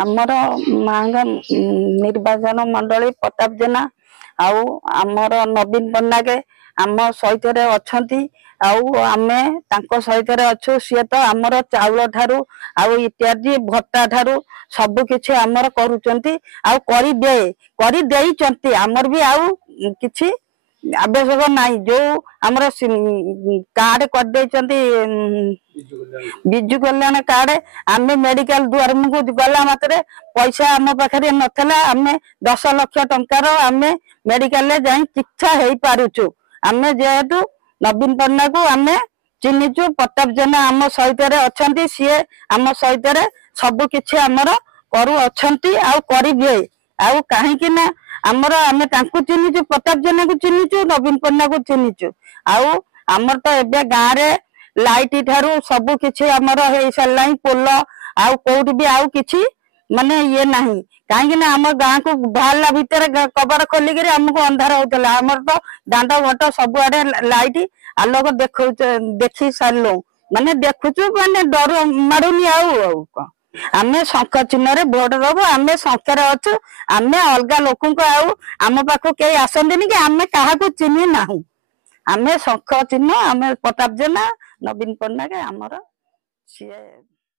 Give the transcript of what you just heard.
आमर मांगा निर्वाचन मंडली प्रताप जेना आउ आमर नवीन पट्टनायक आम सहित अच्छा आमे सहित अच्छु सी तो आमर चाउल ठारू आउ इत्यादि भत्ता ठारू सब किछि आमर करूचंती आउ करि देइचंती आमर भी आउ किछि आवश्यक नहीं जो आमर कार्ड कर देइचंती बिजु कल्याण कार्ड आमे मेडिकल दुआर को गला मात्रे पैसा आम पाखे नथला आमे 10 लाख टंकार आमे मेडिकल ले जाई चिकित्सा हेई पारुचु आमे जेहेतु नवीन पट्टनायक को आमे चिन्हिचु प्रताप जेना आम सहित अच्छा सी आम सहित सब किछि आमर करू अच्छी आउ करिबे आउ कहीं ना आमर आमे तांकु चिन्हिचु प्रताप जेना को चिन्हिचु नवीन पट्टनायक को चिन्हिचु आउ आमर तो एबे गाँ रे लाइट ठारू सब किछि आमर हे सारा पोल आउ कोउठी भी आउ किछि माने ये नहीं कहीं ना आम गाँ को बाहर भितर कबाड़ खोलिक आमको अंधार होता आमर तो दांड घट सब आड़े लाइट आलोक देखी सारू माने देखुचु माने डर मारुनी आउ आमे शंख चिन्ह भोट दबु आमे संख्यार अच्छु आमे अलग लोक आउ आम पाख कई आसती कि आमे क्या चिन्ह ना आमे शंख चिन्ह आमे प्रताप जेना नवीन पट्टनायक आमर सी